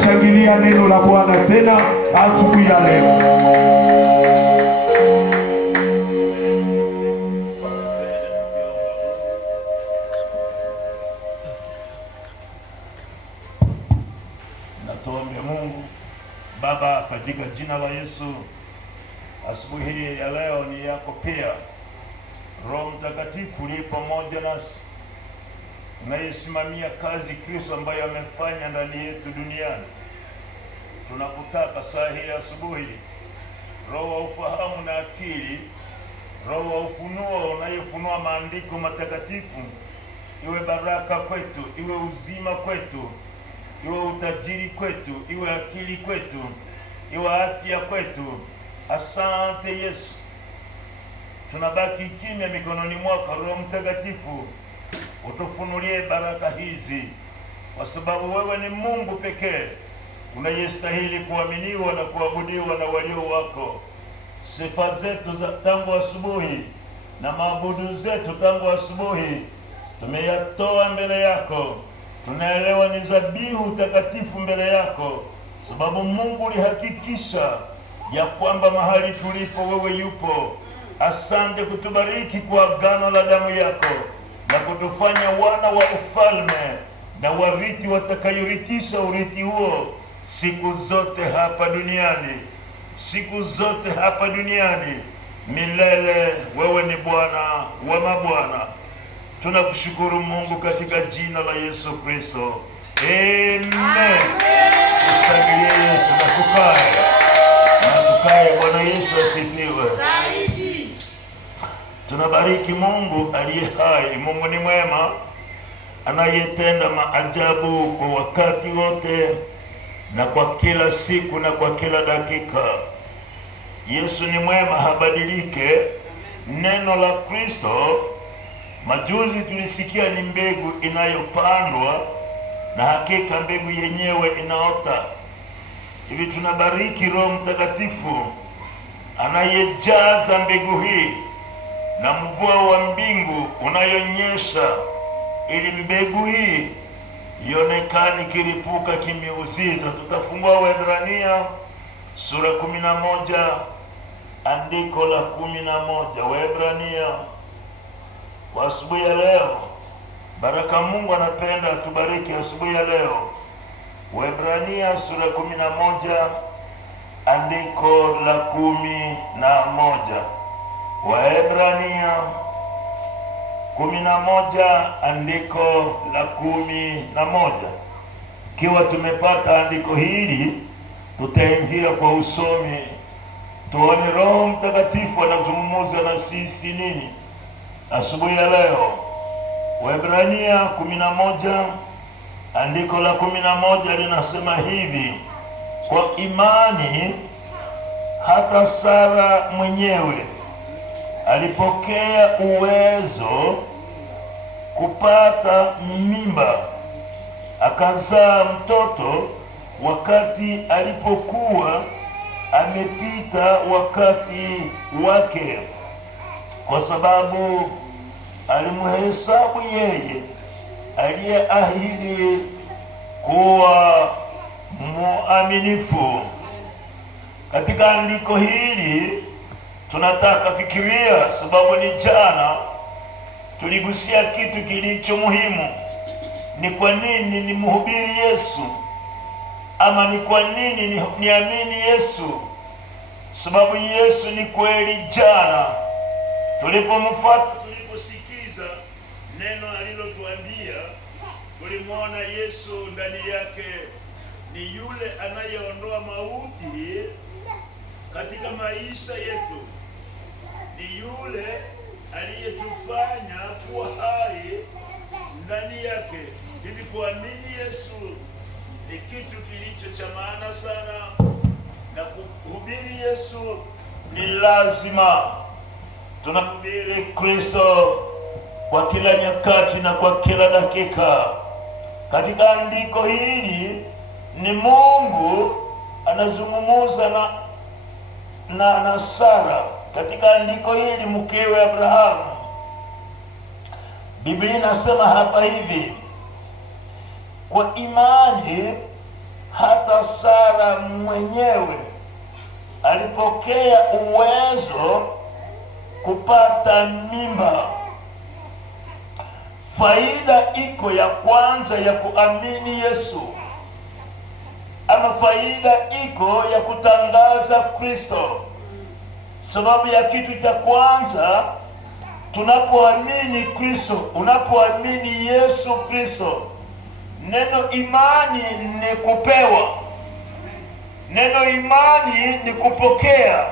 tunashangilia neno la Bwana tena asubuhi ya leo. Natuombe Mungu Baba, katika jina la Yesu, asubuhi hii ya leo ni yako pia. Roho Mtakatifu uliye pamoja nasi, unayesimamia kazi Kristo ambayo amefanya ndani yetu duniani, tunakutaka saa hii asubuhi, roho wa ufahamu na akili, roho wa ufunuo unayefunua maandiko matakatifu, iwe baraka kwetu, iwe uzima kwetu, iwe utajiri kwetu, iwe akili kwetu, iwe afya kwetu. Asante Yesu, tunabaki kimya mikononi mwako. Roho Mtakatifu, utufunulie baraka hizi, kwa sababu wewe ni Mungu pekee unayestahili kuaminiwa na kuabudiwa na walio wako. Sifa zetu za tangu asubuhi na maabudu zetu tangu asubuhi tumeyatoa mbele yako. Tunaelewa ni dhabihu takatifu mbele yako, sababu Mungu ulihakikisha ya kwamba mahali tulipo wewe yupo. Asante kutubariki kwa agano la damu yako na kutufanya wana wa ufalme na warithi watakayoritisha urithi huo siku zote hapa duniani, siku zote hapa duniani milele. Wewe ni Bwana wa mabwana. Tunakushukuru Mungu katika jina la Yesu Kristo. Amen. Tushangilie Yesu na tukae. Na tukae. Bwana Yesu asifiwe. Tunabariki Mungu aliye hai. Mungu ni mwema, anayetenda maajabu kwa wakati wote na kwa kila siku na kwa kila dakika. Yesu ni mwema, habadilike. Neno la Kristo majuzi tulisikia ni mbegu inayopandwa, na hakika mbegu yenyewe inaota. Hivi tunabariki Roho Mtakatifu anayejaza mbegu hii na mvua wa mbingu unayonyesha, ili mbegu hii ionekane kilipuka kimeuziza. Tutafungua Waebrania sura 11 andiko la 11. Waebrania kwa asubuhi ya leo, baraka Mungu anapenda tubariki asubuhi ya leo. Waebrania sura 11 andiko la 11. Waebrania 11 andiko la 11. Ikiwa tumepata andiko hili, tutaingia kwa usomi, tuone Roho Mtakatifu anazungumza na sisi nini asubuhi ya leo. Waebrania 11 andiko la 11 linasema hivi: kwa imani hata Sara mwenyewe alipokea uwezo kupata mimba, akazaa mtoto wakati alipokuwa amepita wakati wake, kwa sababu alimhesabu yeye aliyeahidi kuwa muaminifu. Katika andiko hili tunataka fikiria, sababu ni jana tuligusia kitu kilicho muhimu. Ni kwa nini ni mhubiri Yesu, ama ni kwa nini niamini Yesu? Sababu Yesu ni kweli. Jana tulipomfuata, tuliposikiza neno alilotuambia, tulimwona Yesu ndani yake ni yule anayeondoa mauti katika maisha yetu, ni yule aliyetufanya kuwa hai ndani yake. Hivi kuamini Yesu ni kitu kilicho cha maana sana, na kuhubiri Yesu ni lazima. Tunahubiri Kristo kwa kila nyakati na kwa kila dakika. Katika andiko hili ni Mungu anazungumza na Sara. Katika andiko hili mkewe Abrahamu, Biblia inasema hapa hivi: kwa imani hata Sara mwenyewe alipokea uwezo kupata mimba. Faida iko ya kwanza ya kuamini Yesu, ama faida iko ya kutangaza Kristo. Sababu ya kitu cha kwanza, tunapoamini Kristo, unapoamini Yesu Kristo, neno imani ni kupewa, neno imani ni kupokea,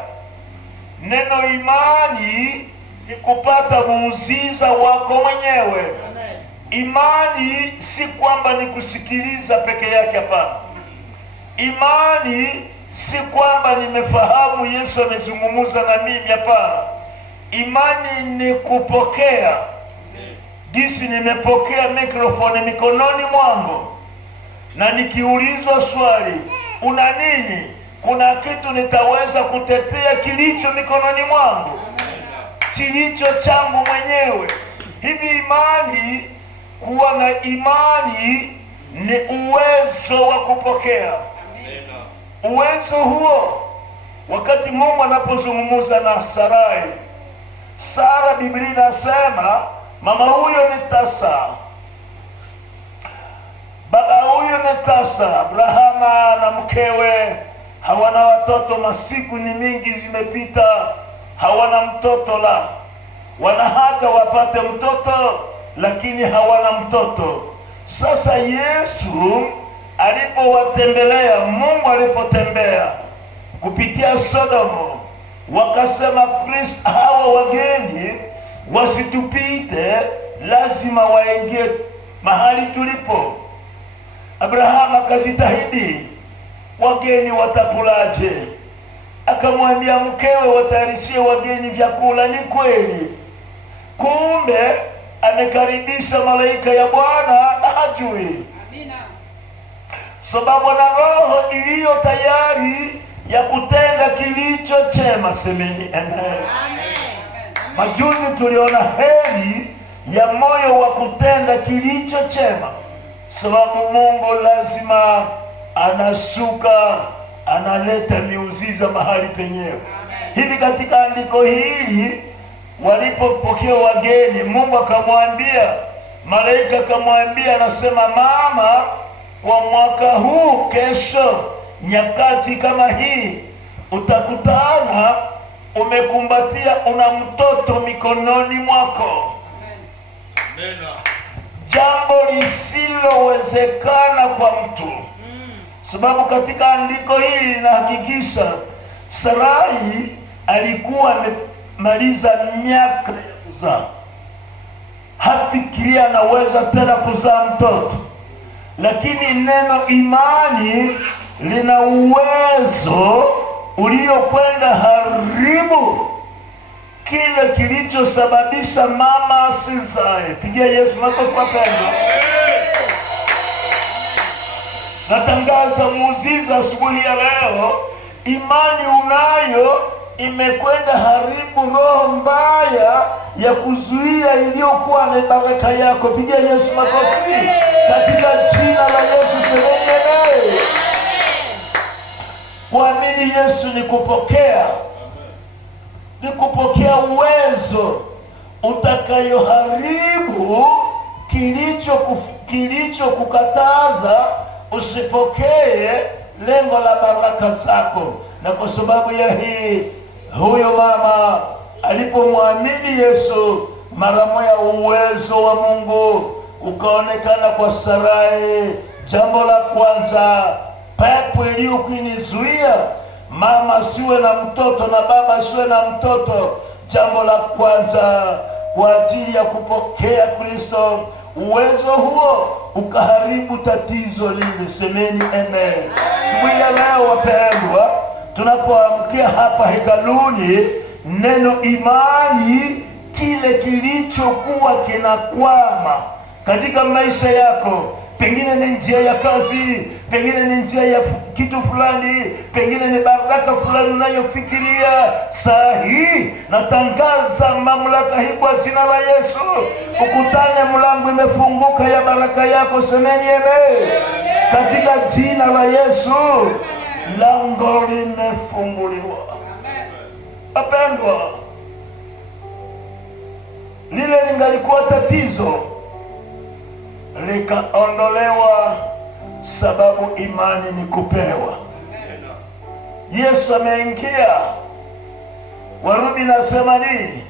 neno imani ni kupata muujiza wako mwenyewe. Imani si kwamba ni kusikiliza peke yake, hapana. Imani si kwamba nimefahamu Yesu amezungumza na mimi, hapana. Imani ni kupokea. Jinsi nimepokea mikrofoni mikononi mwangu, na nikiulizwa swali, una nini? Kuna kitu nitaweza kutetea kilicho mikononi mwangu, kilicho changu mwenyewe. Hivi imani, kuwa na imani ni uwezo wa kupokea. Uwezo huo, wakati Mungu anapozungumza na Sarai, Sara, Biblia inasema mama huyo ni tasa, baba huyo ni tasa. Abrahama na mkewe hawana watoto, masiku ni mingi zimepita, hawana mtoto. La, wana haja wapate mtoto, lakini hawana mtoto. Sasa Yesu alipowatembelea, Mungu alipotembea kupitia Sodomu, wakasema Kristo, hawa wageni wasitupite, lazima waingie mahali tulipo. Abrahamu akajitahidi, wageni watakulaje? Akamwambia mkewe, watayarishie wageni vyakula. Ni kweli, kumbe amekaribisha malaika ya Bwana, hajui. Amina. Sababu na roho iliyo tayari ya kutenda kilicho chema. Semeni amen. Majuzi tuliona heri ya moyo wa kutenda kilicho chema, sababu Mungu lazima anashuka, analeta miujiza mahali penyewe. Hivi katika andiko hili, walipopokea wageni, Mungu akamwambia, malaika akamwambia, anasema, mama, kwa mwaka huu, kesho, nyakati kama hii, utakutana umekumbatia, una mtoto mikononi mwako. Amen. Jambo lisilowezekana kwa mtu. Sababu katika andiko hili linahakikisha Sarai alikuwa amemaliza miaka ya kuzaa, hafikiria anaweza tena kuzaa mtoto. Lakini neno imani lina uwezo uliokwenda haribu kile kilichosababisha mama asizae. Pigia Yesu makofi mapema. Natangaza muujiza asubuhi ya leo. Imani unayo imekwenda haribu roho mbaya ya kuzuia iliyokuwa na baraka yako. Pigia Yesu makofi katika jina la Yesu. Amen. Kuamini Yesu ni kupokea, ni kupokea uwezo utakayoharibu kilicho kukataza usipokee lengo la baraka zako. Na kwa sababu ya hii, huyo mama alipomwamini Yesu, mara moja uwezo wa Mungu ukaonekana kwa Sarai. Jambo la kwanza, pepo iliyokuinizuia mama siwe na mtoto na baba siwe na mtoto, jambo la kwanza, kwa ajili ya kupokea Kristo, uwezo huo ukaharibu tatizo lile. Semeni amen. Siku ya leo wapendwa, tunapoamkia hapa hekaluni, neno imani, kile kilichokuwa kinakwama katika maisha yako, pengine ni njia ya kazi, pengine ni njia ya kitu fulani, pengine ni baraka fulani unayofikiria, saa hii natangaza mamlaka hii kwa jina la Yesu. Ukutane, mlango imefunguka ya baraka yako. Semeni amen. katika jina la Yesu. Lango limefunguliwa. Wapendwa, lile lingalikuwa tatizo likaondolewa, sababu imani ni kupewa. Yesu ameingia. Warumi nasema nini?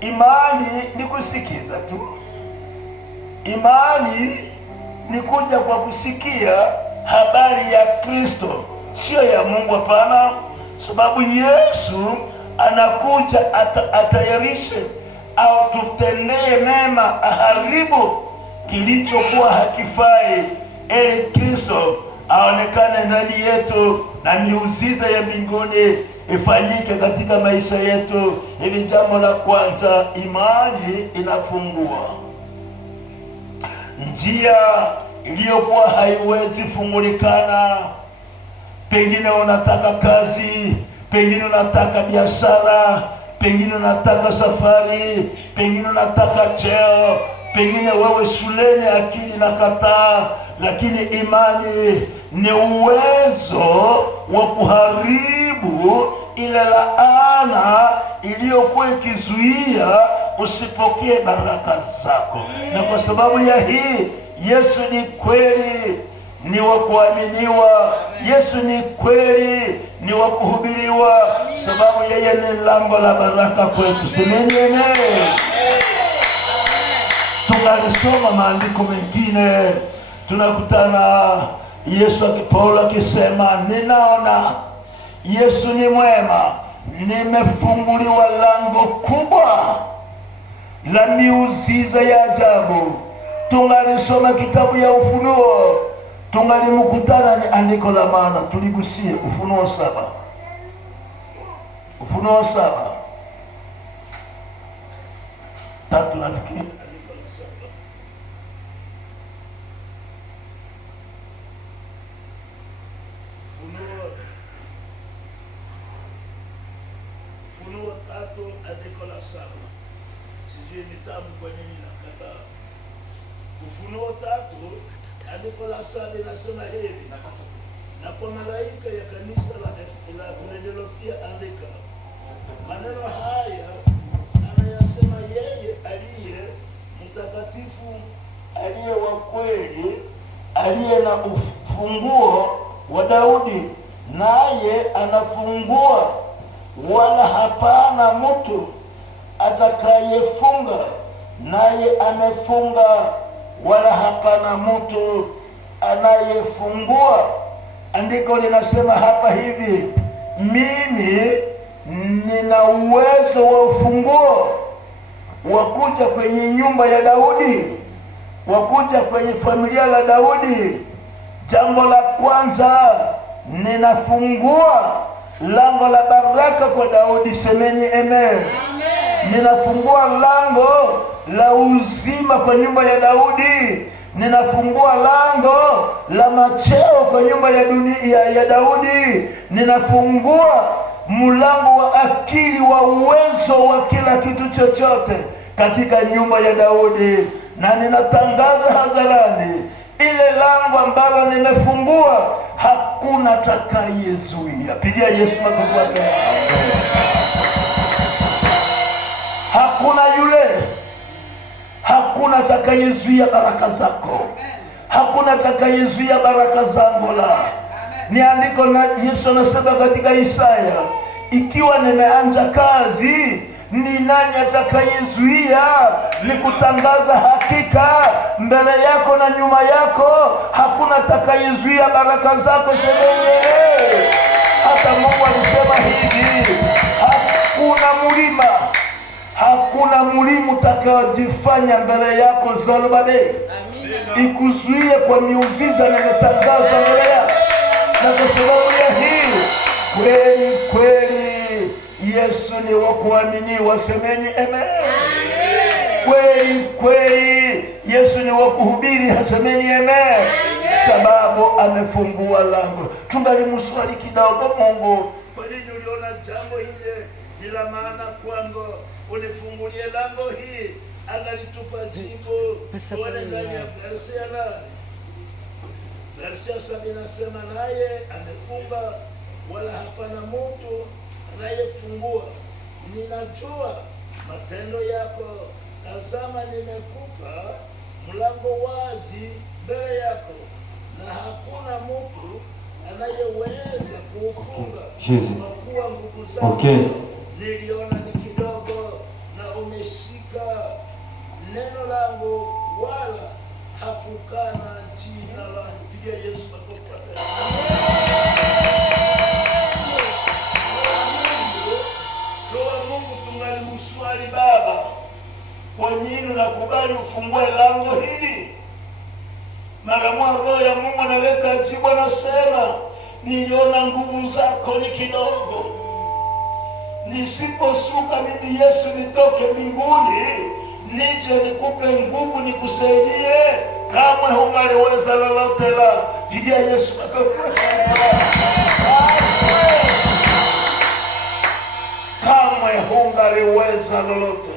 Imani ni kusikiza tu. Imani ni kuja kwa kusikia habari ya Kristo, sio ya Mungu. Hapana, sababu Yesu anakuja atayarishe au tutendee mema, aharibu kilichokuwa hakifai, ili Kristo aonekane ndani yetu na miujiza ya mbinguni ifanyike katika maisha yetu. Hili jambo la kwanza, imani inafungua njia iliyokuwa haiwezi fungulikana. Pengine unataka kazi, pengine unataka biashara, pengine unataka safari, pengine unataka cheo, pengine wewe shuleni akili nakataa, lakini imani ni uwezo wa kuharibu ile laana iliyokuwa ikizuia usipokee baraka zako. Na kwa sababu ya hii, Yesu ni kweli ni wa kuaminiwa. Yesu ni kweli ni wa kuhubiriwa, sababu yeye ni lango la baraka kwetu. Semeni amen. Tukalisoma maandiko mengine, tunakutana Yesu Paulo akisema, ninaona Yesu ni mwema, nimefunguliwa lango kubwa la miujiza ya ajabu. Tungalisoma kitabu ya Ufunuo, tungalimkutana ni andiko la maana, tuligusie Ufunuo 7. Ufunuo 7 tatu nafikiri. Ufunuo 3 andiko la 7. Sijui ni tamu kwa nini nakataa. Ufunuo 3 andiko la 7 inasema hivi: na kwa malaika ya kanisa la Filadelfia andika, maneno haya anayasema yeye aliye mtakatifu, aliye wa kweli, aliye na ufunguo wa Daudi, naye anafungua wala hapana mtu atakayefunga, naye amefunga wala hapana mtu anayefungua. Andiko linasema hapa hivi, mimi nina uwezo wa ufunguo wa kuja kwenye nyumba ya Daudi, wa kuja kwenye familia la Daudi. Jambo la kwanza, ninafungua lango la baraka kwa Daudi. Semeni amen. Ninafungua lango la uzima kwa nyumba ya Daudi. Ninafungua lango la macheo kwa nyumba ya Daudi. Ninafungua mlango wa akili, wa uwezo wa kila kitu chochote katika nyumba ya Daudi, na ninatangaza hadharani, ile lango ambalo nimefungua hakuna atakayezuia. Pigia Yesu makofi yake. Hakuna atakayezuia baraka zako. Hakuna atakayezuia baraka zangu. Ni andiko la Yesu anasema katika Isaya, ikiwa nimeanza kazi, ni nani atakayezuia? Nikutangaza hakika mbele yako na nyuma yako, hakuna atakayezuia baraka zako. Semeni. Hata Mungu alisema hivi, hakuna mlima utakaojifanya mbele yako Zorobabeli ikuzuie kwa miujiza na kutangaza mbele yako. Na kwa sababu ya hii, kweli Yesu ni wa kuaminiwa. Semeni amen. Kweli Yesu ni wa kuhubiri. Semeni amen. Sababu amefungua lango. Tungalimswali kidogo, Mungu, kwa nini uliona jambo hili bila maana kwangu? Unifungulie lango hii. Analitupa jibu. Tuone ndani ya verse ya 8. Verse 7 inasema, naye amefunga wala hapana mtu anayefungua. Ninajua matendo yako, tazama nimekupa mlango wazi mbele yako, na hakuna mtu anayeweza kuufunga. Kwa kuwa nguvu zako niliona ni kidogo, na umeshika neno langu, wala hakukana jina langu. Pigia Yesu makofi. Roho wa Mungu, tungalimswali Baba, kwa nini unakubali ufungue lango hili? Mara moja Roho ya Mungu analeta jibu, anasema, niliona nguvu zako ni kidogo. Nisiposuka mimi Yesu nitoke mbinguni nije nikupe nguvu nikusaidie, kamwe hungaliweza lolote la. Pigia Yesu makofi. Kamwe hungaliweza lolote.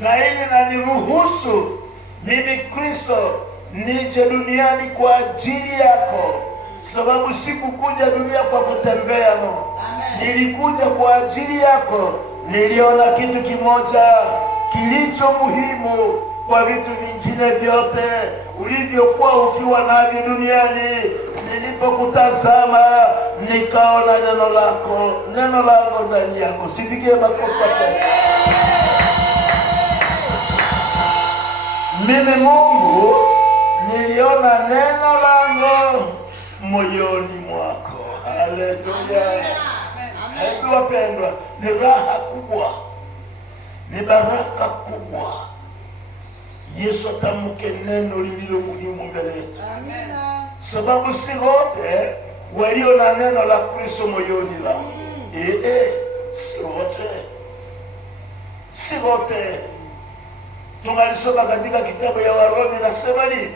Na hili naniruhusu mimi Kristo nije duniani kwa ajili yako, sababu sikukuja dunia kwa kutembea no. Nilikuja kwa ajili yako. Niliona kitu kimoja kilicho muhimu kwa vitu vingine vyote ulivyokuwa ukiwa navyo duniani. Nilipokutazama nikaona neno lako, neno langu ndani yako. Sipigie makofi. Mimi Mungu niliona neno langu moyoni mwako. Haleluya. Hebu wapendwa, ni raha kubwa, ni baraka kubwa Yesu atamke neno lililo muhimu mbele yetu. Amina. Sababu si wote walio na neno la Kristo moyoni lao. Si wote. Si wote. Tunalisoma katika kitabu ya Warumi, nasema nini?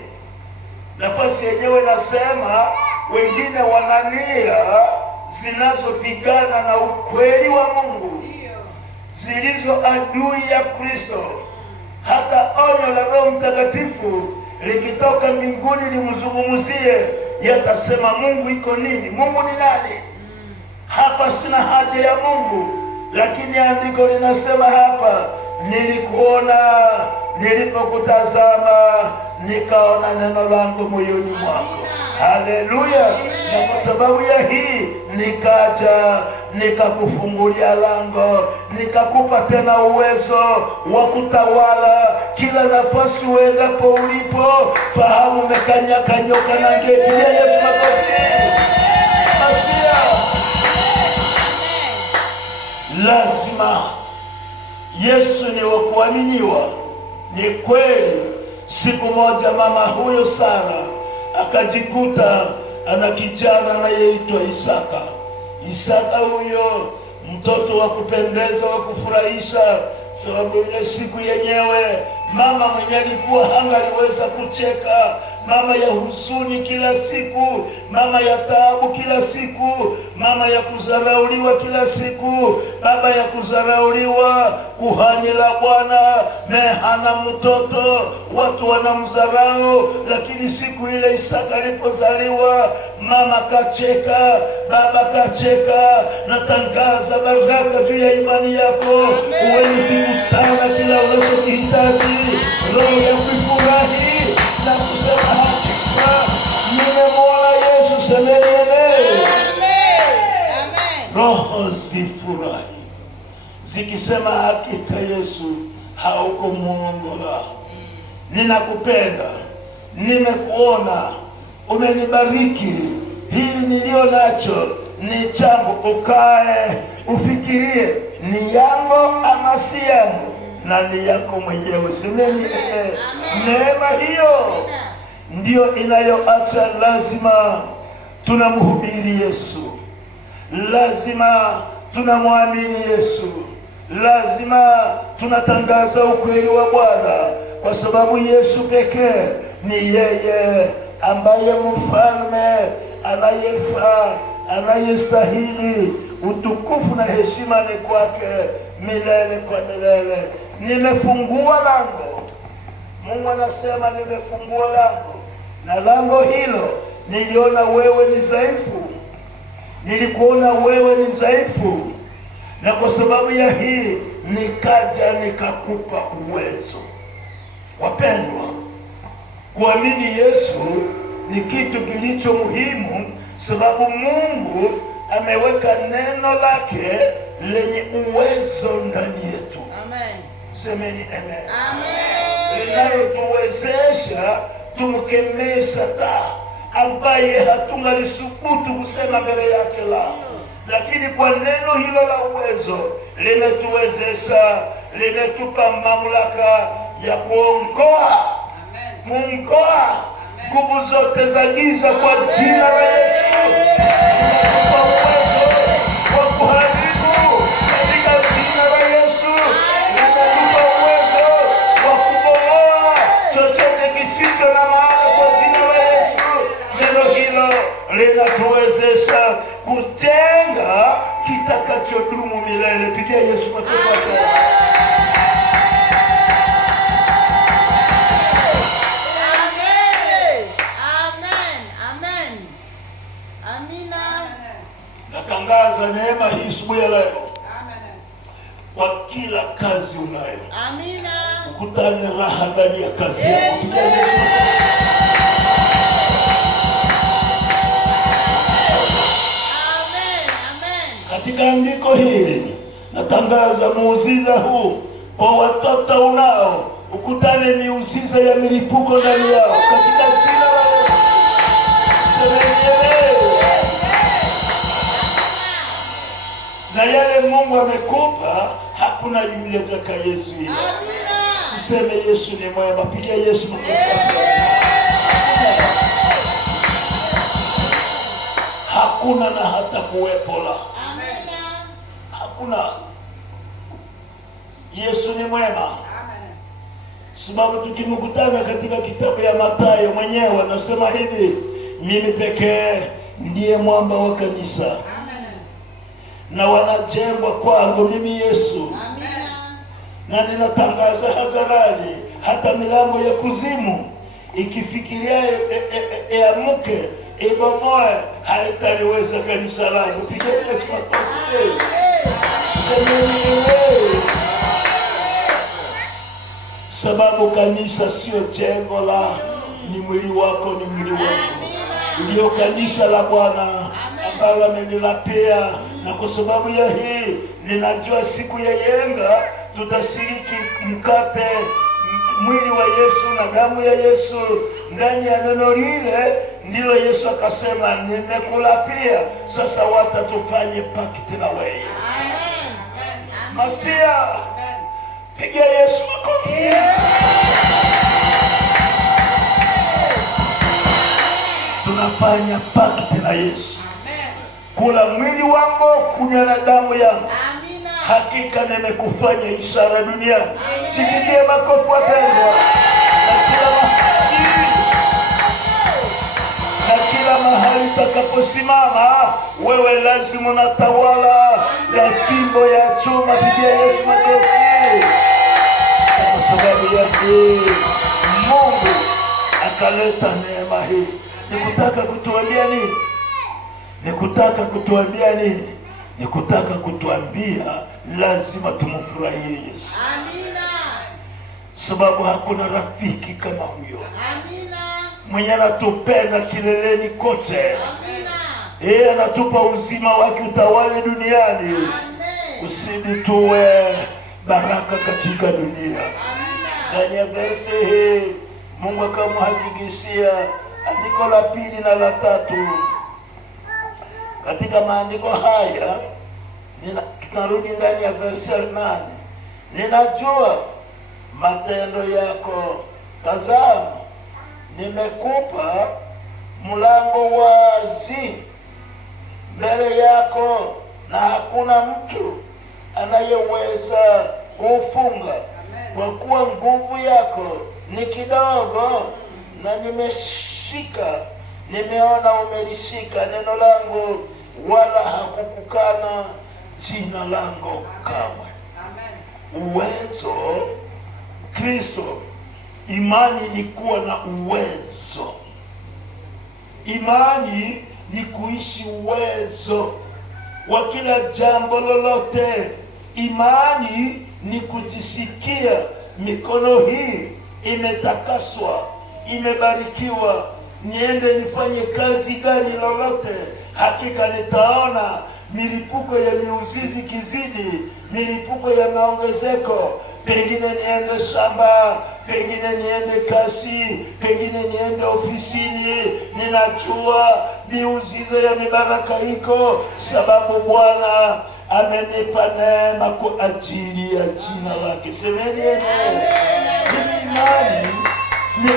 Nafasi yenyewe nasema, wengine wana nia zinazopigana na ukweli wa Mungu, zilizo adui ya Kristo. Hata onyo la Roho Mtakatifu likitoka mbinguni limzungumzie, yatasema Mungu iko nini? Mungu ni nani? Hapa sina haja ya Mungu, lakini andiko linasema hapa, nilikuona nilipokutazama, nikaona neno langu moyoni mwako. Haleluya. Na kwa sababu ya hii nikaja nikakufungulia lango, nikakupa tena uwezo wa kutawala kila nafasi uendapo ulipo. Fahamu umekanyaka nyoka na ngege. Yesu makofi. Lazima Yesu ni wa kuaminiwa. Ni kweli, siku moja mama huyo Sara akajikuta ana kijana anayeitwa Isaka. Isaka huyo mtoto wa kupendeza, wa kufurahisha, sababu ile siku yenyewe mama mwenye alikuwa hangaliweza kucheka, mama ya huzuni kila siku, mama ya taabu kila siku, mama ya kudharauliwa kila siku, baba ya kudharauliwa, kuhani la Bwana na hana mtoto, watu wanamdharau. Lakini siku ile Isaka alipozaliwa, mama kacheka, baba kacheka. Natangaza baraka juu ya imani yako, uwe sana kila unachokihitaji, roho ya kufurahi na kusema hakika nimemwona Yesu. Semeni amen. Roho zifurahi zikisema hakika Yesu hauko muongo. Ninakupenda, nimekuona, umenibariki, hii nilio nacho ni changu. Ukae ufikirie, ni yangu ama si yangu? Na ni yako mwenyewe. Semeni neema hiyo ndio inayoacha lazima tunamhubiri Yesu, lazima tunamwamini Yesu, lazima tunatangaza ukweli wa Bwana, kwa sababu Yesu pekee ni yeye ambaye mfalme anayefaa, anayestahili utukufu na heshima ni kwake milele kwa milele. Nimefungua lango. Mungu anasema nimefungua lango, na lango hilo niliona wewe ni dhaifu, nilikuona wewe ni dhaifu, na kwa sababu ya hii nikaja nikakupa uwezo. Wapendwa, kuamini Yesu ni kitu kilicho muhimu, sababu Mungu ameweka neno lake lenye uwezo ndani yetu. Amen. Semeni amen. Amen. Linalotuwezesha tumkemee Satani ambaye hatungalisubutu kusema mbele yake la, lakini kwa neno hilo la uwezo limetuwezesha, limetupa mamlaka ya kuongoa, kumkoa nguvu zote za giza kwa jina la Yesu. Limetupa uwezo wa kuharibu katika jina la Yesu. Limetupa uwezo wa kubomoa chochote kisicho na maana kwa jina la Yesu. Neno hilo linatuwezesha kujenga kitakachodumu milele. Pigia Yesu makofi. Natangaza neema hii asubuhi ya leo. Kwa kila kazi unayo. Amina. Ukutane raha ndani ya kazi yako. Katika andiko hili natangaza muujiza huu kwa watoto unao. Ukutane miujiza ya milipuko ndani yao katika jina la Yesu. Na yale Mungu amekupa hakuna yule atakayezuia. Tuseme Yesu ni mwema. Pigia Yesu makofi. Hakuna na hata kuwepo la. Hakuna. Yesu ni mwema. Sababu tukimkutana katika kitabu ya Mathayo mwenyewe anasema hivi, mimi pekee ndiye mwamba wa kanisa. Na wanajengwa kwangu mimi Yesu. Amina. Na ninatangaza hadharani, hata milango ya kuzimu ikifikiria mke ibomoe, haitaliweza kanisa langu. Pigia Yesu makofi. Sababu kanisa sio jengo la, ni mwili wako, ni mwili wako. Ndio kanisa la Bwana ambalo amenilapia, na kwa sababu ya hii ninajua siku ya yenga tutashiriki mkate, mwili wa Yesu na damu ya Yesu. Ndani ya neno lile ndilo Yesu akasema, nimekulapia, sasa watatufanye pakiti na wewe. Masia, pigia Yesu makofi. Tunafanya pakiti na Yesu. Kula mwili wangu, kunywa na damu yangu. Hakika nimekufanya ishara duniani. Sikitie makofi wapendwa. Na kila mahali pakaposimama, wewe lazima unatawala ya fimbo ya chuma. Pigia Yesu makofi. Kwa sababu ya hii Mungu akaleta neema hii. Nikutaka kutuambia nini? Nikutaka kutuambia nini? Nikutaka kutuambia lazima tumfurahie Yesu. Amina. Sababu hakuna rafiki kama huyo. Amina. Mwenye anatupenda kileleni kote. Amina. Yeye anatupa uzima wake utawale duniani. Amen. Usidi tuwe baraka katika dunia. Amina. Ndani ya verse hii Mungu akamhakikishia andiko la pili na la tatu. Katika maandiko haya tunarudi ndani ya verse 8. Ninajua matendo yako, tazama nimekupa mlango wazi mbele yako, na hakuna mtu anayeweza kufunga. Kwa kuwa nguvu yako ni kidogo, na nimeona umelishika neno langu, wala hakukukana jina langu kamwe. Uwezo Kristo, imani ilikuwa na uwezo. Imani ni kuishi uwezo wa kila jambo lolote. Imani ni kujisikia mikono hii imetakaswa, imebarikiwa, niende nifanye kazi gani lolote, hakika nitaona milipuko ya miujiza kizidi, milipuko ya maongezeko. Pengine niende shamba, pengine niende kasi, pengine niende ofisini. Ninajua miujiza ya mibaraka iko, sababu Bwana amenipa neema kwa ajili ya jina lake. Semeni amen. Imani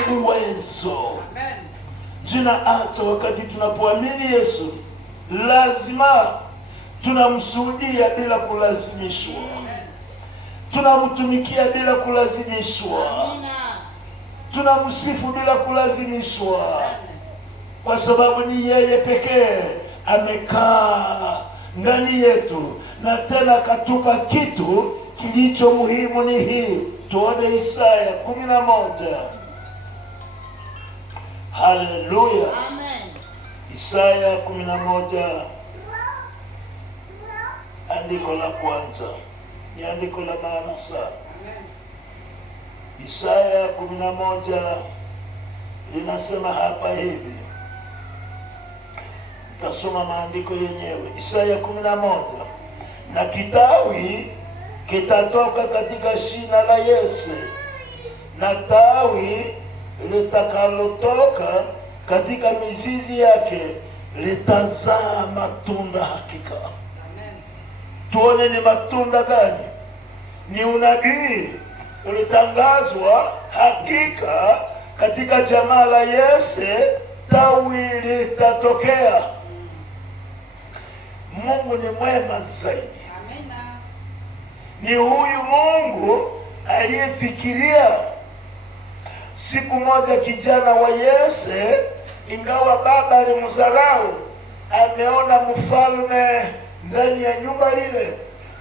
ni uwezo. Jina hata wakati tunapoamini Yesu, lazima tunamshuhudia bila kulazimishwa. Tunamtumikia bila kulazimishwa. Tunamsifu bila kulazimishwa, kwa sababu ni yeye pekee amekaa ndani yetu, na tena katupa kitu kilicho muhimu. Ni hii, tuone Isaya 11. Haleluya, amen. Isaya 11, andiko la kwanza ni andiko la maana sana. Isaya 11 linasema hapa hivi. Tasoma maandiko yenyewe. Isaya 11, na kitawi kitatoka katika shina la Yese, na tawi litakalotoka katika mizizi yake litazaa matunda hakika. Tuone ni matunda gani? Ni unabii ulitangazwa hakika katika jamaa la Yese, tawi litatokea. Mungu ni mwema zaidi. Amina. Ni huyu Mungu aliyefikiria siku moja kijana wa Yese, ingawa baba alimdharau, ameona mfalme ndani ya nyumba lile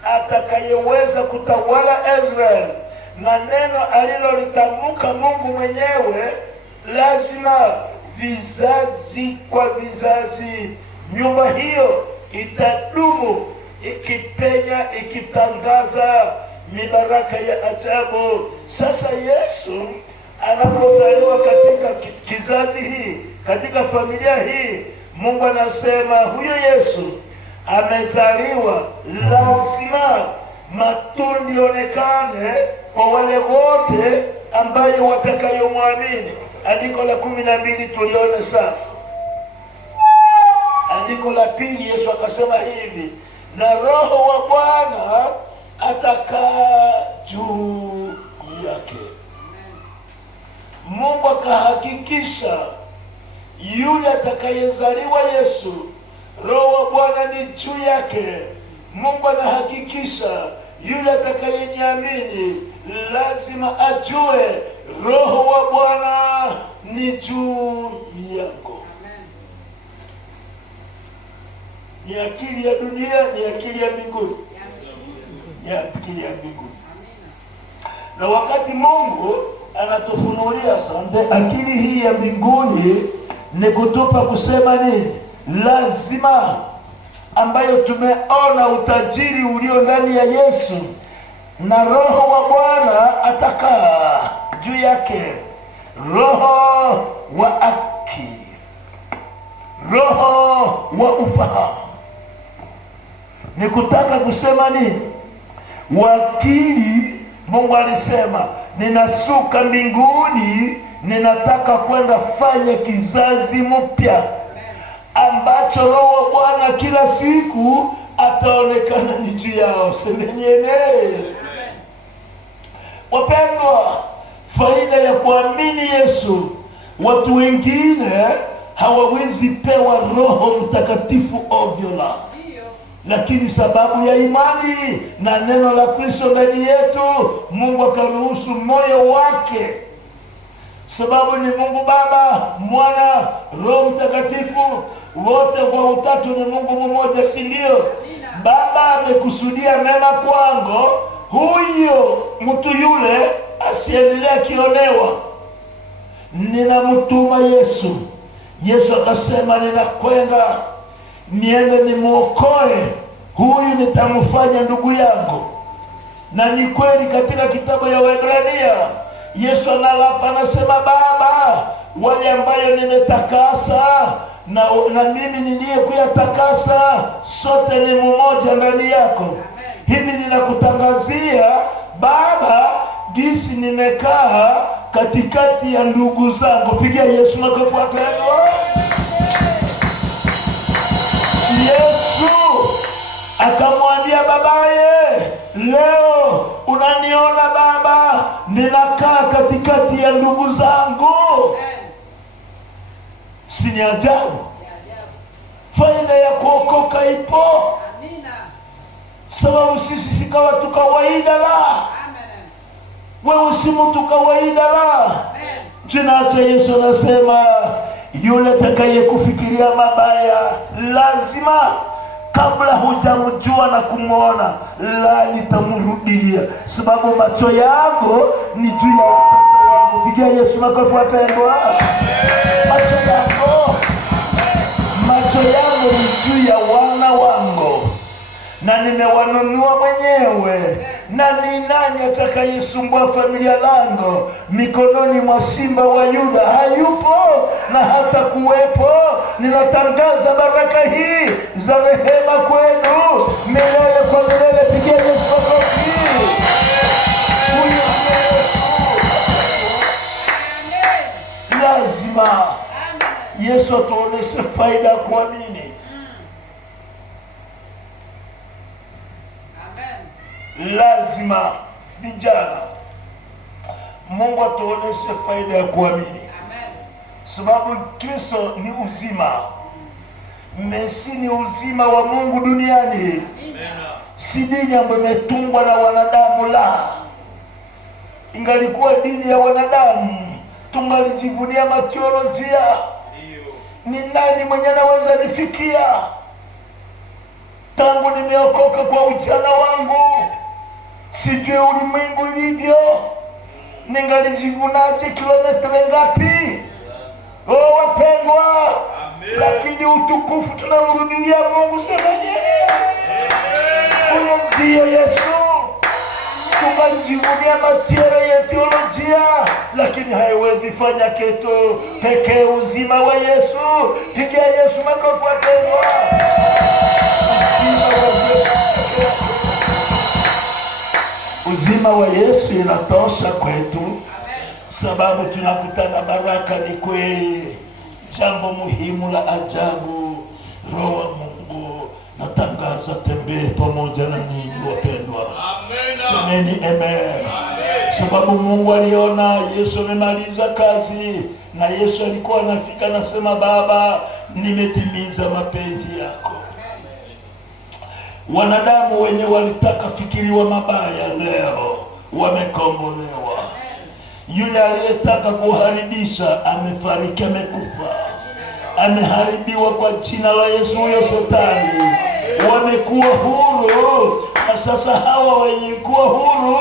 atakayeweza kutawala Israeli, na neno alilolitamka Mungu mwenyewe lazima vizazi kwa vizazi nyumba hiyo itadumu, ikipenya, ikitangaza mibaraka ya ajabu. Sasa Yesu anapozaliwa katika kizazi hii, katika familia hii, Mungu anasema huyo Yesu amezaliwa, lazima matunda yaonekane kwa wale wote ambayo watakayomwamini. Andiko la 12 tuliona sasa. Andiko la pili, Yesu akasema hivi, na Roho wa Bwana atakaa juu yake. Mungu akahakikisha yule atakayezaliwa Yesu, Roho wa Bwana ni juu yake. Mungu anahakikisha yule atakayeniamini lazima ajue Roho wa Bwana ni juu yako. Ni akili ya dunia, ni akili ya mbinguni. Ni akili ya mbinguni. Na wakati Mungu anatufunulia sande akili hii ya mbinguni, ni kutupa kusema nini? Lazima ambayo tumeona utajiri ulio ndani ya Yesu, na Roho wa Bwana atakaa juu yake. Roho wa akili, roho wa ufahamu. Ni kutaka kusema nini? Wakili, Mungu alisema ninasuka mbinguni, ninataka kwenda fanya kizazi mpya ambacho Roho wa Bwana kila siku ataonekana ni juu yao. Semeni. Wapendwa, faida ya kuamini Yesu, watu wengine hawawezi pewa Roho Mtakatifu ovyo, lakini sababu ya imani na neno la Kristo ndani yetu, Mungu akaruhusu moyo wake. Sababu ni Mungu Baba, Mwana, Roho Mtakatifu, wote kwa utatu ni Mungu mmoja, si ndio? Baba amekusudia mema kwangu, huyo mtu asiendelee kionewa. Ninamtuma Yesu Yesu akasema, ninakwenda niende nimuokoe huyu, nitamfanya ndugu yangu. Na ni kweli katika kitabu ya Waebrania Yesu analapa, anasema, Baba, wale ambayo nimetakasa na mimi niliye kuyatakasa, sote ni mmoja ndani yako. Hivi ninakutangazia Baba, jinsi nimekaa katikati ya ndugu zangu. Pigia Yesu makofi wapendwa. Yesu akamwambia babaye, leo unaniona Baba, ninakaa katikati ya ndugu zangu. Si ni ajabu? Faida ya kuokoka ipo. Sababu sisi si watu kawaida la. Wewe si mtu kawaida la. Jina la Yesu anasema, yule atakaye kufikiria mabaya lazima kabla hujamjua na kumwona la litamrudia, sababu macho yako ni juu ya watoto wangu. Pigia Yesu makofi wapendwa. Macho yangu ni juu ya wana wangu, na nimewanunua mwenyewe. Na ni nani atakayesumbua familia langu mikononi mwa simba wa Yuda? Hayupo na hata kuwepo. Ninatangaza baraka hii za rehema kwenu milele kwa milele. Pigia Yesu makofi. Lazima Yesu atuoneshe faida ya kuamini. Lazima vijana, Mungu atuoneshe faida ya kuamini. Sababu Kristo ni uzima. Mesi ni uzima wa Mungu duniani. Si dini ambayo imetungwa na wanadamu la. Ingalikuwa dini ya wanadamu, tungalijivunia mateolojia. Ni nani mwenye anaweza nifikia? Tangu nimeokoka kwa ujana wangu, sijui ulimwengu ilivyo. Ningalijivunaje kilomita ngapi? Oh wapendwa, lakini utukufu tunamrudia Mungu semeni. Huyo ndiyo Yesu. Tungajivunia matiere ya teolojia, lakini haiwezi fanya kitu pekee uzima wa Yesu. Pigia Yesu makofi wapendwa. Uzima wa Yesu inatosha kwetu. Sababu tunakutana baraka. Ni kweli jambo muhimu la ajabu. Roho wa Mungu natangaza tembee pamoja na nyinyi wapendwa. Semeni amen. Sababu Mungu aliona Yesu amemaliza kazi, na Yesu alikuwa anafika nasema, Baba, nimetimiza mapenzi yako. Wanadamu wenye walitaka fikiriwa mabaya leo wamekombolewa. Yule aliyetaka kuharibisha amefariki, amekufa, ameharibiwa kwa jina la Yesu. Huyo Shetani wamekuwa huru. Na sasa hawa wenye kuwa huru,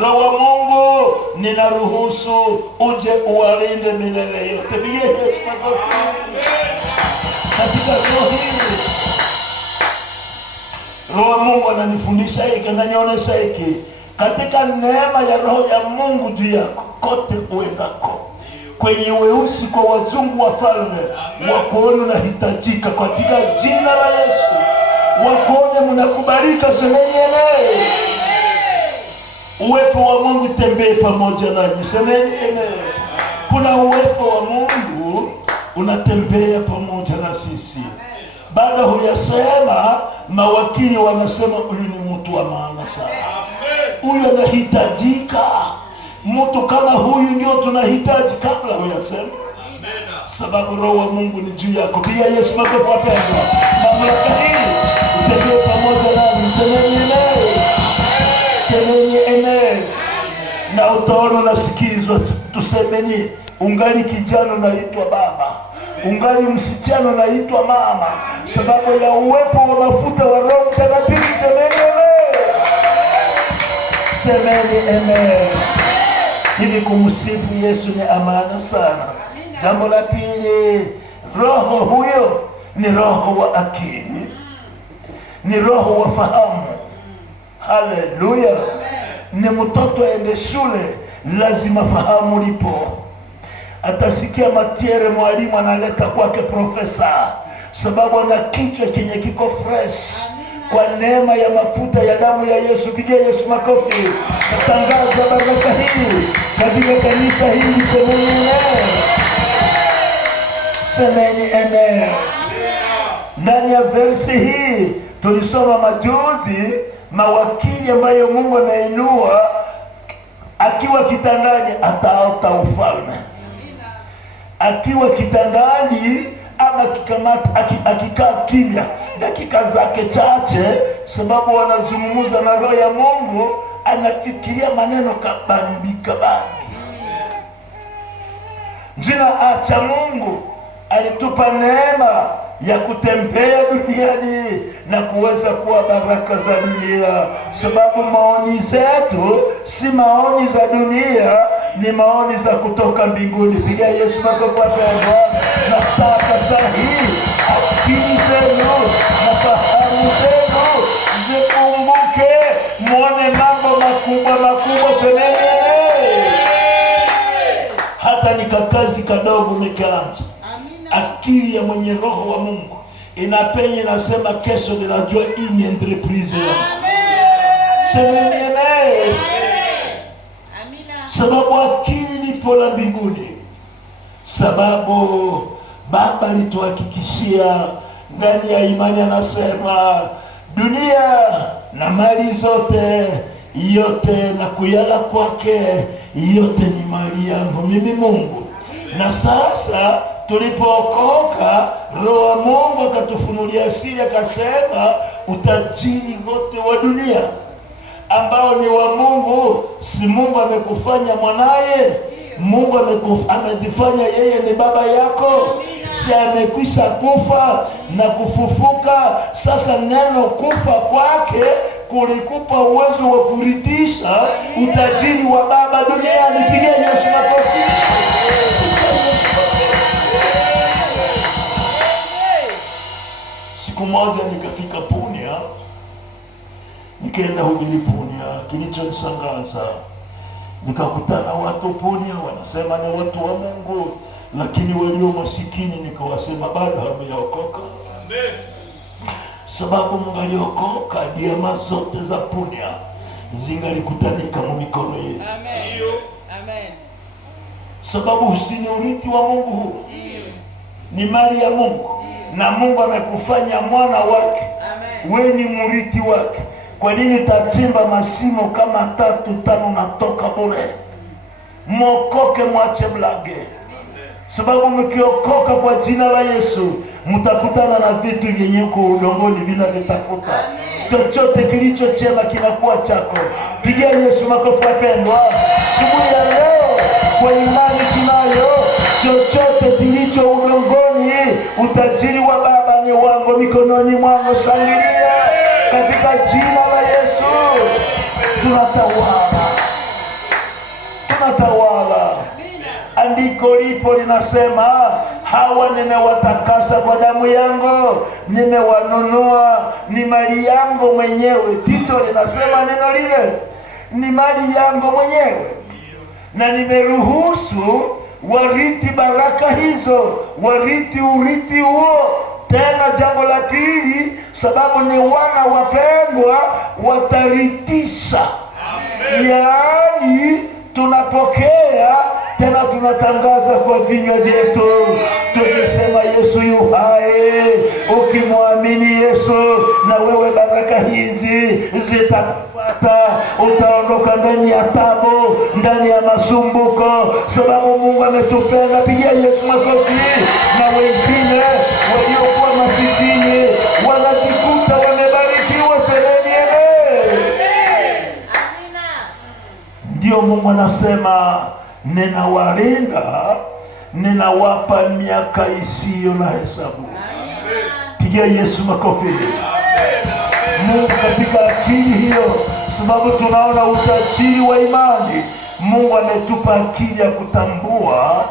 Roho wa Mungu ninaruhusu uje uwalinde milele yote. Pigie Yesu makofi. Katika roho hili Roho wa Mungu ananifundisha hiki, ananionyesha hiki. Katika neema ya Roho ya Mungu juu yako kote uendako, kwenye weusi kwa wazungu wafalme, wakuone unahitajika katika jina la Yesu. Wakuone mnakubalika, semeni amen. Uwepo wa Mungu tembee pamoja nanyi, semeni amen. Kuna uwepo wa Mungu unatembea pamoja na sisi. Baada huyasema, mawakili wanasema huyu ni mtu wa maana sana. Huyu anahitajika. Mtu kama huyu ndio tunahitaji kabla huyasema. Sababu Roho wa Mungu ni juu yako. Pia Yesu makofi wapendwa. Mamlaka hii utembee pamoja nami. Semeni amen. Semeni amen. Na utaona unasikizwa. Tusemeni, ungali kijana unaitwa baba, ungali msichana unaitwa mama, sababu ya uwepo wa mafuta wa Roho Mtakatifu. Semeni amen. Semeni amen. Ili kumsifu Yesu ni amana sana. Jambo la pili, Roho huyo ni roho wa akili, ni roho wa fahamu. Haleluya! Ni mtoto aende shule, lazima fahamu lipo. Atasikia matiere mwalimu analeta kwake profesa, sababu ana kichwa chenye kiko fresh. Kwa neema ya mafuta ya damu ya Yesu, pigia Yesu makofi. Natangaza baraka hii katika kanisa hili. Semeni amen. Semeni amen. Ndani ya versi hii tulisoma majuzi mawakili ambayo Mungu ameinua, akiwa kitandani ataota ufalme. Akiwa kitandani ama akikaa kimya dakika zake chache, sababu wanazungumza na roho ya Mungu, anafikiria maneno kabambi. Jina acha Mungu alitupa neema ya kutembea duniani na kuweza kuwa baraka za dunia, sababu maoni zetu si maoni za dunia, ni maoni za kutoka mbinguni. Pigia Yesu makofi wapendwa. Na sasa hii akili zenu na fahamu zenu zikumbuke, muone mambo makubwa. Semeni hata nikakazi kadogo mekeanza. Akili ya mwenye roho wa Mungu inapenye, nasema kesho ninajua hii ni entreprise yangu. Semeni amen. Sababu akili lipo la mbinguni, sababu Baba alituhakikishia ndani ya imani, anasema dunia na mali zote yote na kuyala kwake yote ni mali yangu mimi Mungu. Na sasa tulipookoka, Roho wa Mungu akatufunulia siri, akasema utajiri wote wa dunia ambao ni wa Mungu, si Mungu amekufanya mwanaye? Mungu amejifanya yeye ni baba yako, si amekwisha kufa na kufufuka? Sasa neno kufa kwake kulikupa uwezo wa kuridhisha utajiri wa baba duniani. Pigia Yesu makofi. Siku moja nikafika Punia, nikaenda hubiri Punia. Kilichonishangaza, nikakutana watu Punia wanasema ni watu wa Mungu, lakini walio masikini nikawasema bado hawajaokoka. Amen. Sababu mngaliokoka, diama zote za Punia zingalikutanika mu mikono yetu. Amen. Amen. Sababu usini urithi wa Mungu ni mali ya Mungu. Na Mungu amekufanya mwana wake. Wewe ni murithi wake. Kwa nini tachimba masimo kama 3-5 natoka bure? Mokoke, mwache blage. Sababu mkiokoka kwa jina la Yesu, mtakutana na vitu vyenye uko udongoni bila vitafuta. Chochote kilicho chema kinakuwa chako. Pigia Yesu makofi wapendwa. Siku ya leo kwa imani tunayo, chochote kilicho udongoni, utajiri wa Baba ni wangu, mikononi mwangu. Shangilia katika jina la Yesu. Tunatawala. Andiko lipo linasema, hawa nimewatakasa kwa damu yangu, nimewanunua, ni mali yangu mwenyewe. Tito linasema neno lile, ni mali yangu mwenyewe, na nimeruhusu warithi baraka hizo, warithi urithi huo. Tena jambo la pili, sababu ni wana wapendwa, watarithisha. Yaani tunapokea tena tunatangaza kwa vinywa vyetu, tukisema Yesu yu hai. Ukimwamini Yesu, na wewe baraka hizi zitakufuata. Utaondoka ndani ya tabu, ndani ya masumbuko, sababu Mungu ametupenda. Pigia Yesu makofi. Na wengine waliokuwa masikini wanajikuta wamebarikiwa. Semeni amen. Ndio Mungu anasema, ninawalinda, ninawapa miaka isiyo na hesabu. Pigia Yesu makofi. Mungu katika akili hiyo, sababu tunaona utajiri wa imani. Mungu ametupa akili ya kutambua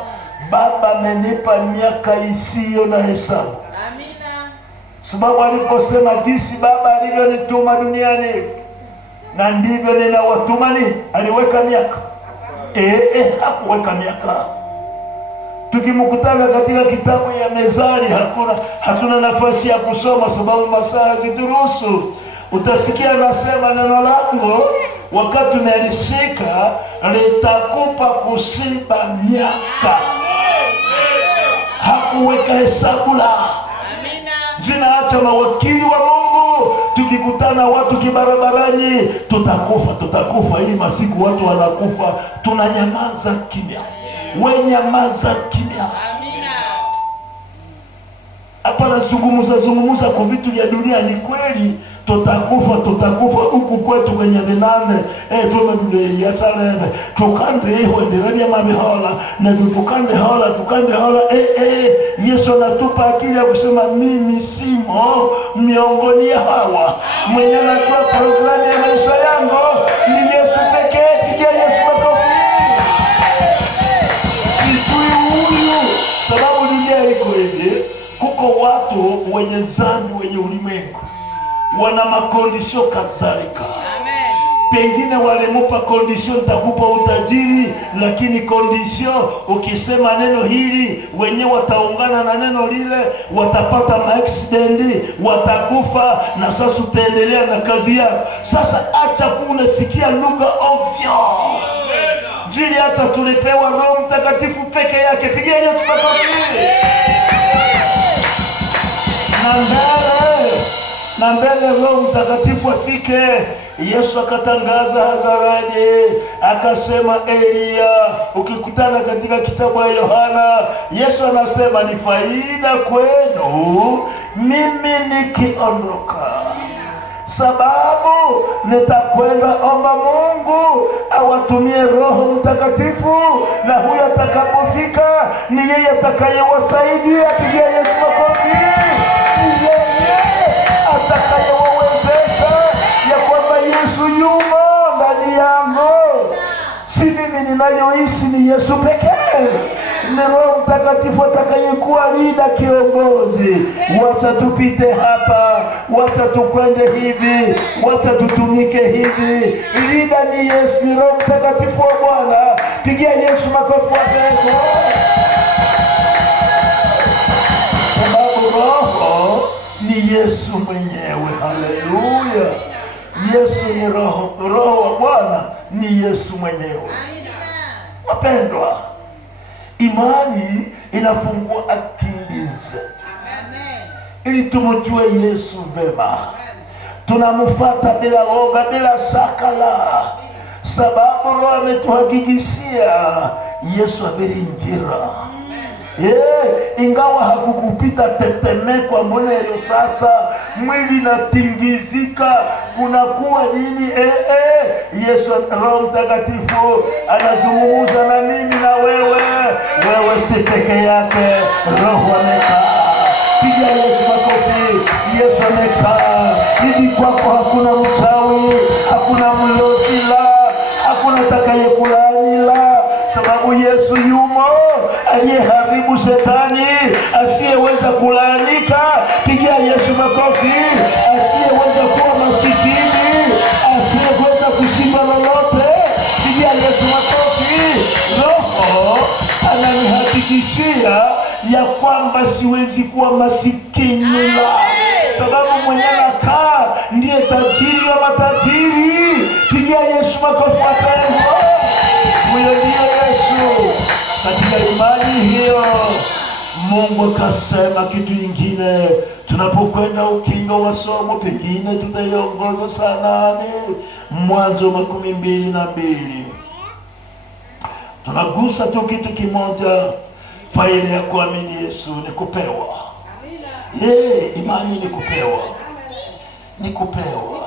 Baba amenipa miaka isiyo na hesabu. Amina. Sababu aliposema jinsi Baba alivyonituma duniani na ndivyo ninawatumani, aliweka miaka. Hakuweka miaka. Tukimkutana katika kitabu ya Mezali, hatuna nafasi ya kusoma sababu masaa hazituruhusu. Utasikia anasema neno langu wakati umelishika litakupa kushiba miaka. Hakuweka hesabu la. Tunaacha mawakili wa Mungu, tukikutana watu kibarabarani, tutakufa. Hii masiku watu wanakufa, tunanyamaza kimya. Wenyamaza kimya. Hapa nazungumuza kwa vitu vya dunia. Ni kweli tutakufa huku kwetu kwenye vinane tumeyatalebe tukande iho ndirania mabihola na tukande hola. Yesu anatupa akili ya kusema mimi simo miongoni ya hawa. Mwenye anatoa programu ya maisha yangu ni Yesu pekee. Pigia Yesu makofi. Sababu dunia iko hivi, kuko watu wenye dhambi, wenye ulimwengu wana makondisio kadhalika. Amen. Pengine walimupa kondisio nitakupa utajiri, lakini kondisio ukisema neno hili wenyewe wataungana na neno lile, watapata maaksidenti, watakufa, na sasa utaendelea na kazi yako. Sasa acha kunasikia lugha ovyo. Jili hata tulipewa Roho Mtakatifu peke yake. Pigia Yesu makofi. Na mbele Roho Mtakatifu afike, Yesu akatangaza hadharani, akasema Elia. Ukikutana katika kitabu ya Yohana, Yesu anasema ni faida kwenu mimi nikiondoka, sababu nitakwenda omba Mungu awatumie Roho Mtakatifu, na huyo atakapofika ni yeye atakayewasaidia. Pigia Yesu makofi. Atakayewawezesha ya kwamba Yesu yumo ndani yangu. Si mimi ninayoishi, ni Yesu pekee. Ni Roho Mtakatifu atakayekuwa lida, kiongozi. Wacha tupite hapa, wacha tukwende hivi, wacha tutumike hivi. Lida ni Yesu, ni Roho Mtakatifu wa Bwana. Pigia Yesu makofi wa Yesu. Sababu Roho ni Yesu mwenyewe. Haleluya. Yesu ni Roho wa Bwana ni Yesu mwenyewe. Wapendwa, imani inafungua akili zetu ili tumjue Yesu vema. Tunamfuata bila woga, bila sakala, sababu Roho ametuhakikishia Yesu abirinjira. Ingawa hakukupita tetemeko ambalo sasa mwili natingizika, kunakuwa nini? Yesu Roho Mtakatifu anazungumza na mimi na wewe. Wewe si peke yake, Roho amekaa. Piga Yesu makofi. Yesu amekaa. Hivi kwako hakuna mchawi, hakuna mlotila, hakuna atakayekulaani la, sababu Yesu yumo, aliyeharibu shetani, asiyeweza kulaanika. Pigia Yesu makofi. Asiyeweza kuwa masikini, asiyeweza kushinda lolote. Pigia Yesu makofi. Roho ananihakikishia ya kwamba siwezi kuwa masikini la, sababu mwenye anakaa ndiye tajiri wa matajiri. Pigia Yesu makofi wapendwa. Huyo ndiye Yesu. Katika imani hiyo Mungu akasema kitu kingine. Tunapokwenda ukingo wa somo, pengine tutaiongoza saa 8, Mwanzo 22. Tunagusa tu kitu kimoja. Faida ya kuamini Yesu ni kupewa. Imani ni kupewa.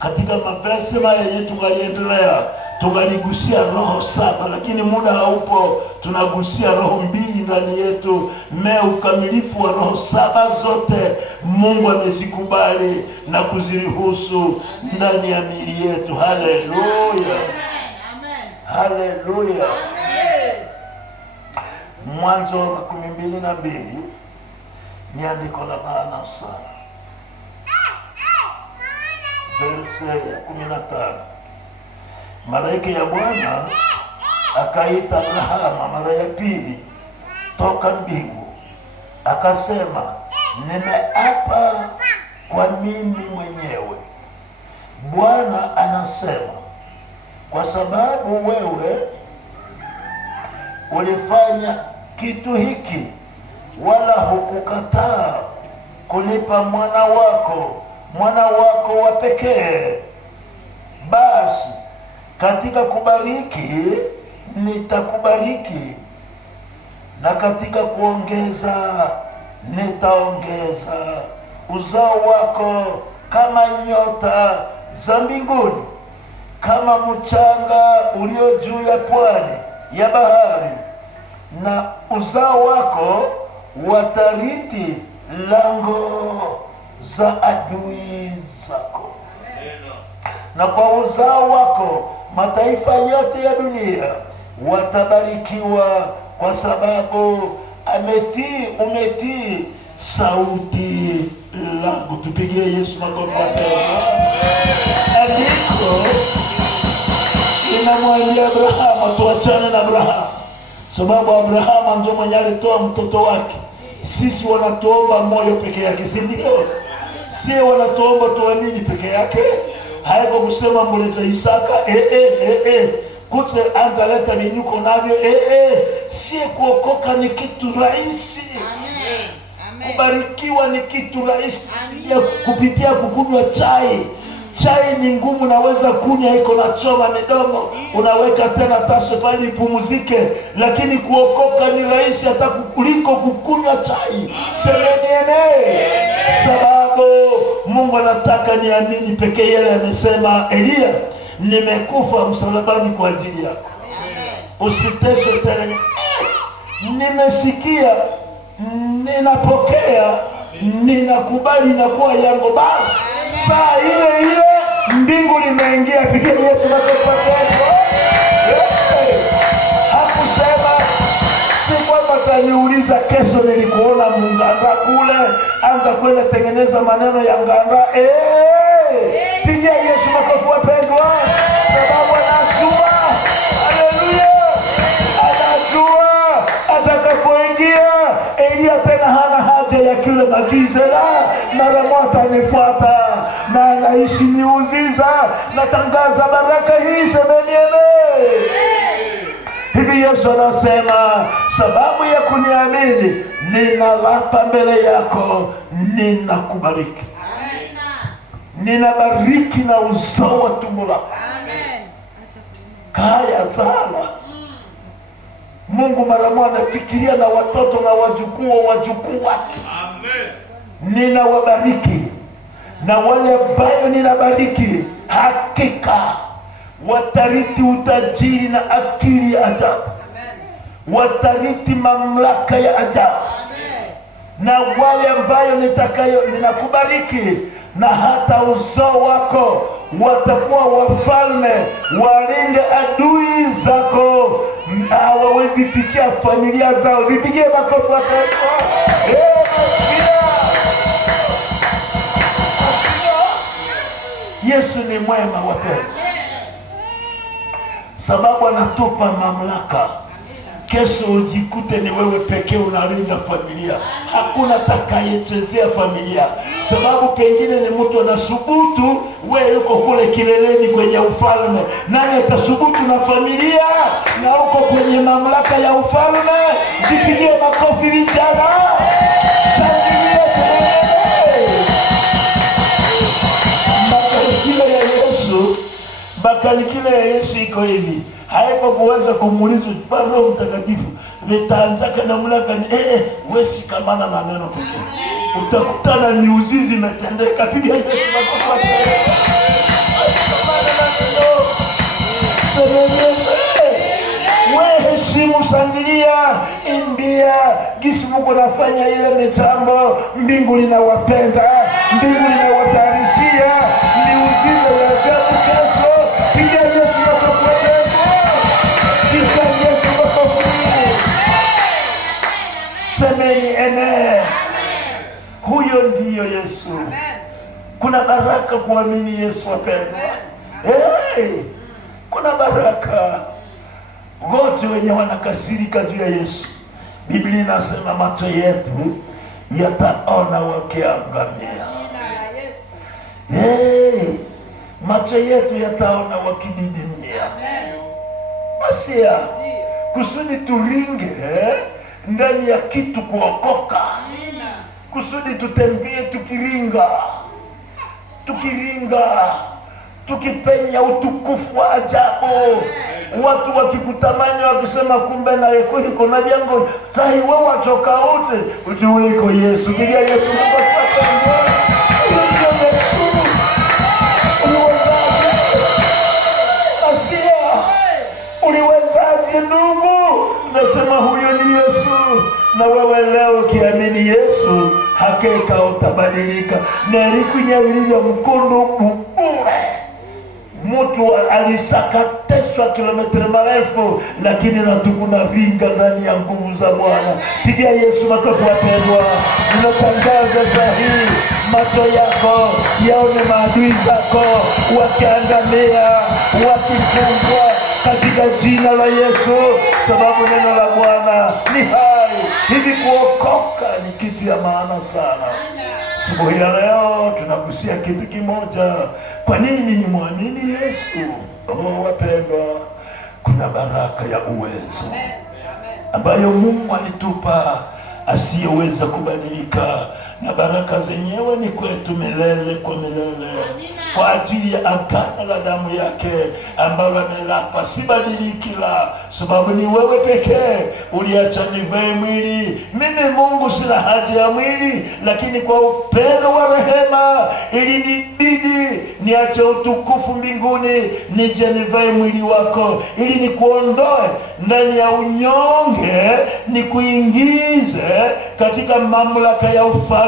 Katika mavesi haya tungaliendelea, tungaligusia roho 7, lakini muda haupo. Tunagusia roho 2 ndani yetu. Ukamilifu wa roho 7 zote Mungu amezikubali na kuziruhusu ndani ya miili yetu. Haleluya. Haleluya. Mwanzo 12 ni andiko la maana sana. Verse ya 15. Malaika ya Bwana akaita Abrahamu mara ya pili toka mbingu, akasema, nimeapa kwa mimi mwenyewe, Bwana anasema, kwa sababu wewe ulifanya kitu hiki, wala hukukataa kunipa mwana wako wa pekee, basi katika kubariki nitakubariki, na katika kuongeza nitaongeza uzao wako kama nyota za mbinguni, kama mchanga ulio juu ya pwani ya bahari, na uzao wako watarithi lango za adui zako. Na kwa uzao wako mataifa yote ya dunia watabarikiwa, kwa sababu umetii sauti langu. Tupigie Yesu makofi. Andiko inamwambia Abrahamu tuachane na Abrahamu, sababu Abrahamu ndio mwenye alitoa mtoto wake. Sisi wanatuomba moyo peke yake, si ndio? Si wanatuomba tuamini peke yake. Haiko kusema muleta Isaka kute anza leta minyuko navyo. Si kuokoka ni kitu rahisi. Amen. Kubarikiwa ni kitu rahisi. Kupitia kukunywa chai. Chai ni ngumu, naweza kunywa, iko na choma midomo, unaweka tena taso pale ipumzike. Lakini kuokoka ni rahisi hata kuliko kukunywa chai. Semeniene. Sababu Mungu anataka niamini pekee. Yeye amesema, Elia, nimekufa msalabani kwa ajili yako. Usiteswe tena. Nimesikia, ninapokea, ninakubali na kuwa yangu. Basi saa ile mbingu limeingia. Pigia Yesu makofi. Hakusema si kwamba taniuliza kesho nilikuona munganga kule, anza kwenda tengeneza maneno ya nganga. Pigia Yesu makofi wapendwa, sababu anajua. Haleluya. Anajua atakapoingia Elia tena hana haja ya kile magiza, mara moja anifuata na anaishi miujiza. Natangaza baraka hii. Semeniene. Hivi Yesu anasema, sababu ya kuniamini ninalapa mbele yako, ninakubariki. Ninabariki na uzao wa tumbo lako. Kaya sana. Mungu mara moja anafikiria na watoto na wajukuu wake. Ninawabariki, na wale ambao ninabariki hakika watarithi utajiri na akili ya ajabu. Watarithi mamlaka ya ajabu. Na wale ambao ninakubariki, na hata uzao wako watakuwa wafalme, walinde adui zako, hawawezi fikia familia zao. Vipigie makofi wapendwa. Yesu ni mwema wapendwa, sababu anatupa mamlaka. Kesho ujikute ni wewe pekee unalinda familia. Hakuna atakayechezea familia, sababu pengine ni mtu anasubutu, wewe yuko kule kileleni kwenye ufalme. Nani atasubutu na familia na uko kwenye mamlaka ya ufalme? Jipigie makofi vijana. Makalikile ya Yesu iko hivi. Haiko kuweza kumuuliza Roho Mtakatifu nitaanzaka na mlaka ni wewe shikamana na neno pekee. Utakutana miujiza imetendeka. Pigia Yesu makofi. Wewe heshimu, sangilia, imbia, gisi Mungu anafanya ile mitambo. Mbingu linawapenda, mbingu linawatayarishia miujiza ya ajabu kesho. Pigia Yesu makofi. Huyo ndiyo Yesu. Kuna baraka kuamini Yesu wapendwa. Kuna baraka. Wote wenye wanakasirika juu ya Yesu, Biblia inasema macho yetu yataona wakiangamia. Macho yetu yataona wakididimia. Basi kusudi turinge ndani ya kitu kuokoka, kusudi tutembee tukiringa, tukipenya utukufu wa ajabu. Watu wakikutamani wakisema kumbe na yeko iko na jango sahi wewe watoka ute ujue iko Yesu. Bila Yesu uliwezaje ndugu? Nasema huyo ni Yesu. Na wewe leo kiamini Yesu hakika utabadilika. Na ilikunyalilia mkondo bure. Mtu alisakateshwa kilomita marefu, lakini na tukuna ringa ndani ya nguvu za Bwana. Pigia Yesu makofi wapendwa. Ninatangaza sahihi, macho yako yaone maadui zako wakiangamia, wakifungwa katika jina la Yesu, sababu neno la Bwana ni hai. Hivi kuokoka ni kitu ya maana sana. Asubuhi ya leo tunagusia kitu kimoja. Kwa nini ni muamini Yesu? Wapendwa, kuna baraka ya uwezo ambayo Mungu alitupa asiyeweza kubadilika, na baraka zenyewe ni kwetu milele kwa milele, kwa ajili ya agano la damu yake ambalo amelapa sibadiliki, la sababu ni wewe pekee uliacha nivae mwili. Mimi Mungu sina haja ya mwili, lakini kwa upendo wa rehema ilinibidi niache utukufu mbinguni nije nivae mwili wako, ili nikuondoe ndani ya unyonge, nikuingize katika mamlaka ya ufalme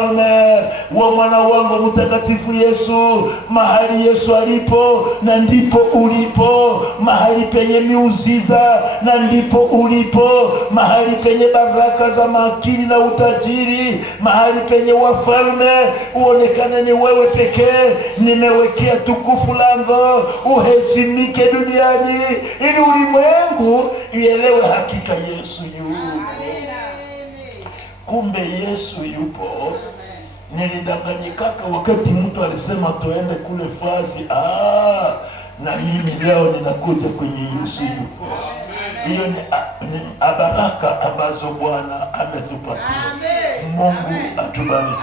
wa mwana wangu mtakatifu Yesu. Mahali Yesu alipo na ndipo ulipo, mahali penye miujiza na ndipo ulipo, mahali penye baraka za makili na utajiri, mahali penye wafalme uonekane ni wewe pekee. Nimewekea tukufu lango uheshimike duniani, ili ulimwengu ielewe hakika Yesu yupo. Kumbe Yesu yupo. Nilidanganyikaka wakati mtu alisema tuende kule fasi. Na mimi leo ninakuja kwenye Yesu yupo. Hiyo ni baraka ambazo Bwana ametupatia. Mungu atubariki.